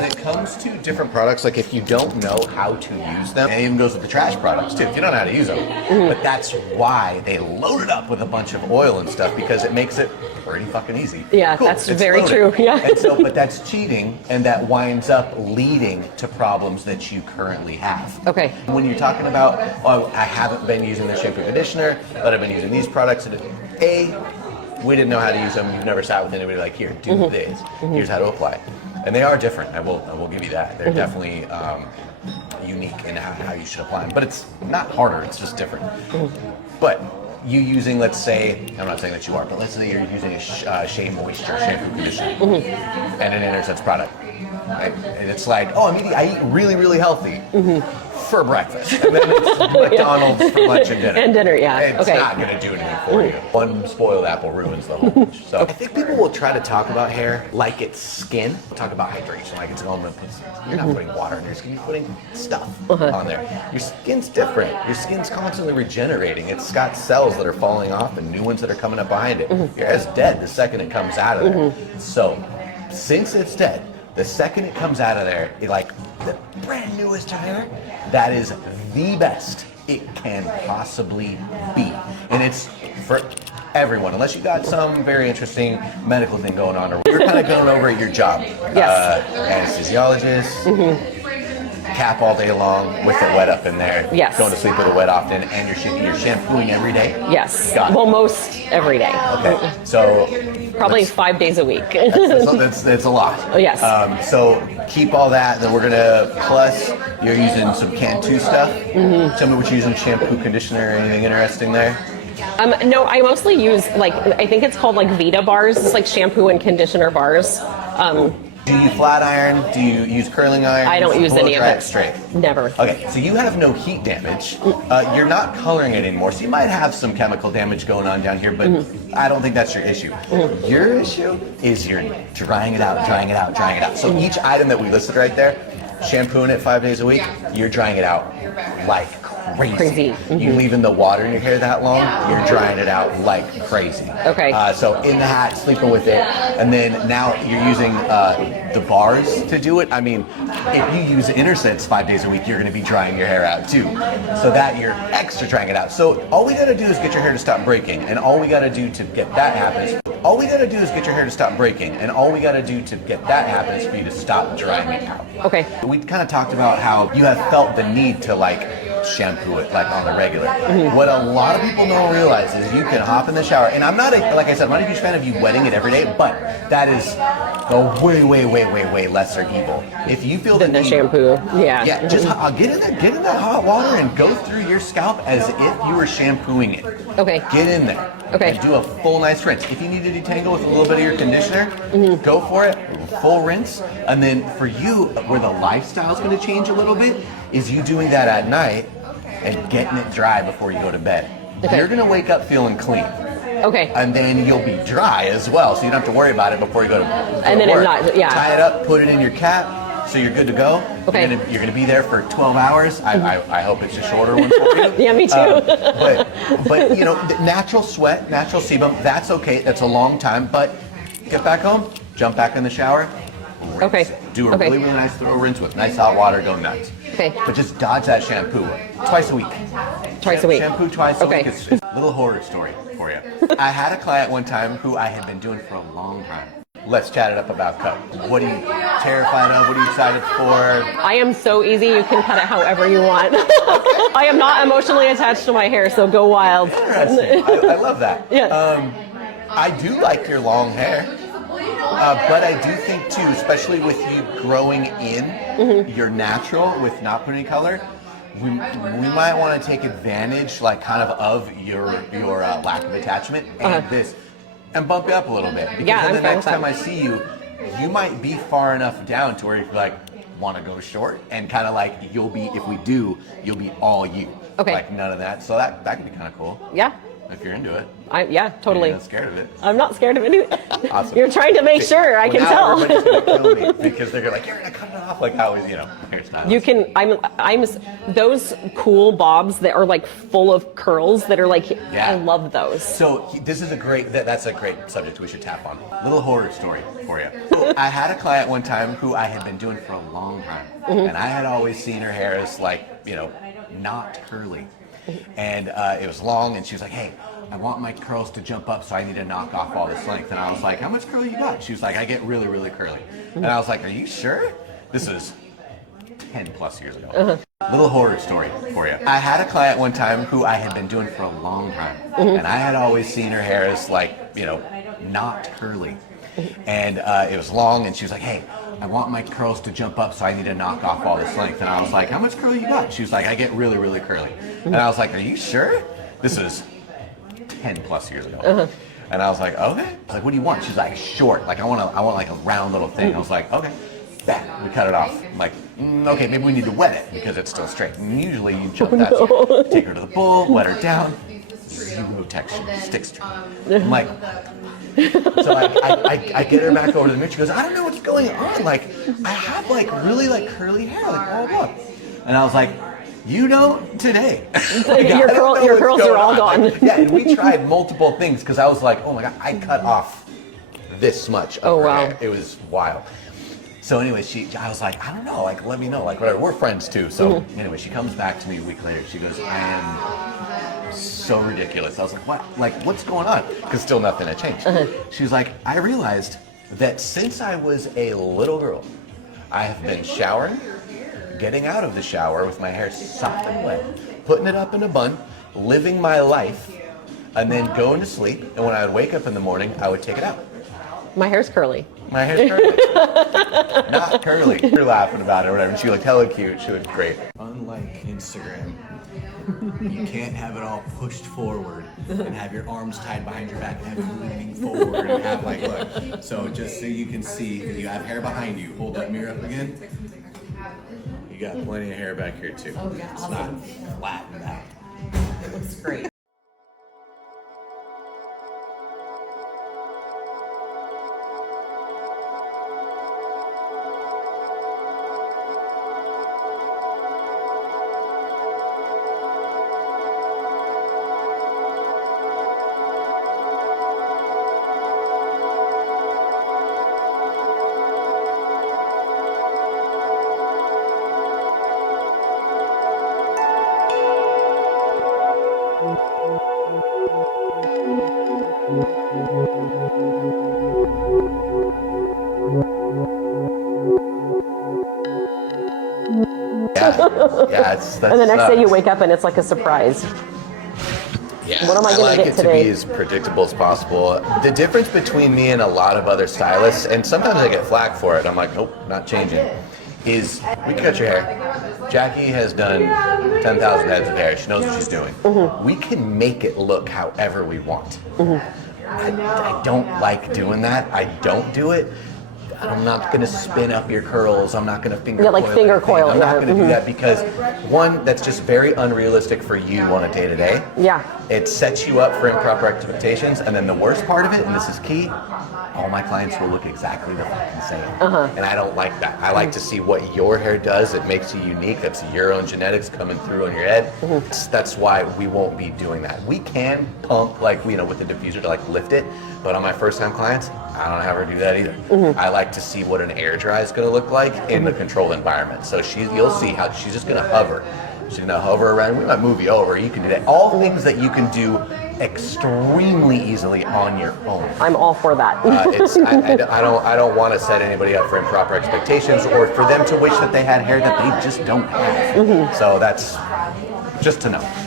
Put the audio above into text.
When it comes to different products, like if you don't know how to use them, it even goes with the trash products too, if you don't know how to use them. But that's why they load it up with a bunch of oil and stuff, because it makes it pretty fucking easy. Yeah, cool. that's very true. Yeah. And so, but that's cheating, and that winds up leading to problems that you currently have. Okay. When you're talking about, oh, I haven't been using the shampoo conditioner, but I've been using these products, and we didn't know how to use them. You've never sat with anybody like, here, do this. Here's how to apply. And they are different. I will give you that. They're definitely unique in how you should apply them. But it's not harder. It's just different. But you using, let's say, I'm not saying that you are, but let's say you're using a Shea Moisture shampoo conditioner and an Intersense product. Right? And it's like, oh, I eat really, really healthy. For breakfast, and then it's McDonald's for lunch and dinner. And dinner, yeah. It's not going to do anything for you. One spoiled apple ruins the whole bunch. So I think people will try to talk about hair like it's skin. Talk about hydration like it's going to put. You're not putting water in your skin. You're putting stuff on there. Your skin's different. Your skin's constantly regenerating. It's got cells that are falling off and new ones that are coming up behind it. Your hair's dead the second it comes out of there. So since it's dead, the second it comes out of there, like the brand newest hair, that is the best it can possibly be. And it's for everyone, unless you got some very interesting medical thing going on, or you're kind of going over at your job. Yes. Anesthesiologist, cap all day long with it wet up in there. Yes. Going to sleep with it wet often, and you're shampooing every day. Yes. Got it. Well, most every day. Okay. So probably 5 days a week. that's a lot. Oh, yes. So keep all that. Then we're gonna, plus you're using some Cantu stuff. Tell me what you're using, shampoo, conditioner, anything interesting there? No, I mostly use, like, I think it's called like Vita bars. It's like shampoo and conditioner bars. Do you flat iron? Do you use curling iron? I don't use any of it. Straight. Never. Okay, so you have no heat damage. You're not coloring it anymore, so you might have some chemical damage going on down here, but I don't think that's your issue. Your issue is you're drying it out, drying it out, drying it out. So each item that we listed right there, shampooing it 5 days a week, you're drying it out like crazy. You leaving the water in your hair that long, you're drying it out like crazy. Okay. So in the hat, sleeping with it, and then now you're using the bars to do it. I mean, if you use Intersense 5 days a week, you're going to be drying your hair out too. So that you're extra drying it out. So all we got to do is get your hair to stop breaking, and all we got to do to get that happens. All we got to do is get your hair to stop breaking, and all we got to do to get that happens for you to stop drying it out. Okay. We kind of talked about how you have felt the need to like shampoo it like on the regular. What a lot of people don't realize is you can hop in the shower, and I'm not like I said, I'm not a huge fan of you wetting it every day, but that is a way lesser evil. If you feel Than the shampoo, yeah, just get in that hot water and go through your scalp as if you were shampooing it. Okay. Get in there. Okay. And do a full nice rinse. If you need to detangle with a little bit of your conditioner, go for it. Full rinse. And then for you, where the lifestyle is going to change a little bit, is you doing that at night and getting it dry before you go to bed. Okay. You're going to wake up feeling clean. Okay. And then you'll be dry as well, so you don't have to worry about it before you go to And then work. it's not, yeah. Tie it up, put it in your cap, so you're good to go. Okay. You're gonna be there for 12 hours. I hope it's a shorter one for you. Yeah, me too. But you know, the natural sweat, natural sebum, that's okay. That's a long time. But get back home, jump back in the shower. Rinse Okay. it. Do a really nice thorough rinse with nice hot water. Go nuts. Okay. But just dodge that shampoo twice a week. Twice a week. Shampoo twice a week. It's a little horror story for you. I had a client one time who I had been doing for a long time. Let's chat it up about cut. What are you terrified of? What are you excited for? I am so easy, you can cut it however you want. I am not emotionally attached to my hair, so go wild. Interesting. I love that. Yeah. I do like your long hair. But I do think too, especially with you growing in your natural with not putting color, we might want to take advantage, like kind of your lack of attachment and bump you up a little bit. Because then the next time I see you, you might be far enough down to where you like want to go short, and kind of like you'll be all you. Okay. Like none of that. So that could be kind of cool. Yeah. if you're into it. Yeah, totally. You're not scared of it. I'm not scared of anything. Awesome. You're trying to make sure. I can now tell. Everybody's gonna kill me because they're like, you're gonna cut it off like how hairstyle. You can. I'm those cool bobs that are like full of curls that are like. Yeah. I love those. So this is that's a great subject we should tap on. Little horror story for you. So I had a client one time who I had been doing for a long time, and I had always seen her hair as like not curly, and it was long, and she was like, hey, I want my curls to jump up, so I need to knock off all this length. And I was like, how much curl you got? She was like, I get really, really curly. And I was like, are you sure? This was 10 plus years ago. Little horror story for you. I had a client one time who I had been doing for a long time, and I had always seen her hair as like, not curly. And it was long, and she was like, hey, I want my curls to jump up, so I need to knock off all this length. And I was like, how much curl you got? She was like, I get really, really curly. And I was like, are you sure? This was 10 plus years ago. And I was like, okay. I was like, what do you want? She's like, short. Like, I want like a round little thing. I was like, okay. Bam, we cut it off. I'm like, okay, maybe we need to wet it because it's still straight. And usually you jump that straight. Take her to the bowl, wet her down. Zero texture, stick straight. I'm like, so I get her back over to the mirror. She goes, I don't know what's going on. Like, I have like really like curly hair, like all up. And I was like, you don't today. Like, your curls are all gone. Like, yeah, and we tried multiple things because I was like, oh my God, I cut off this much of her hair. It was wild. So anyway, I was like, I don't know, like let me know, like whatever. We're friends too. So anyway, she comes back to me a week later. She goes, I am so ridiculous. I was like, what? Like what's going on? Because still nothing had changed. She's like, I realized that since I was a little girl, I have been showering, getting out of the shower with my hair soft and wet, putting it up in a bun, living my life, and then going to sleep. And when I would wake up in the morning, I would take it out. My hair's curly. My hair's curly. Not curly. You're laughing about it or whatever. And she looked hella cute. She looked great. Unlike Instagram, you can't have it all pushed forward and have your arms tied behind your back and have it leaning forward and have like, look. So just so you can see, you have hair behind you. Hold that mirror up again. You got plenty of hair back here too. Oh, yeah, it's awesome. not flattened out. It looks great. Yeah, that's And the next day you wake up and it's like a surprise. Yeah, What am I I gonna like get it today? to be as predictable as possible. The difference between me and a lot of other stylists, and sometimes I get flack for it, I'm like, nope, not changing, is we can cut your hair. Jackie has done 10,000 heads of hair. She knows what she's doing. We can make it look however we want. I don't like doing that. I don't do it. I'm not going to spin up your curls. I'm not going to finger coil. Like finger coil. I'm not going to do that because, one, that's just very unrealistic for you on a day-to-day. Yeah. It sets you up for improper expectations. And then the worst part of it, and this is key, all my clients will look exactly the fucking same. And I don't like that. I like to see what your hair does. It makes you unique. That's your own genetics coming through on your head. That's why we won't be doing that. We can pump, like, with the diffuser to like lift it. But on my first-time clients, I don't have her do that either. I like to see what an air dry is going to look like in the controlled environment. So you'll see how she's just going to hover. She's going to hover around. We might move you over. You can do that. All things that you can do extremely easily on your own. I'm all for that. I don't want to set anybody up for improper expectations or for them to wish that they had hair that they just don't have. So that's just to know.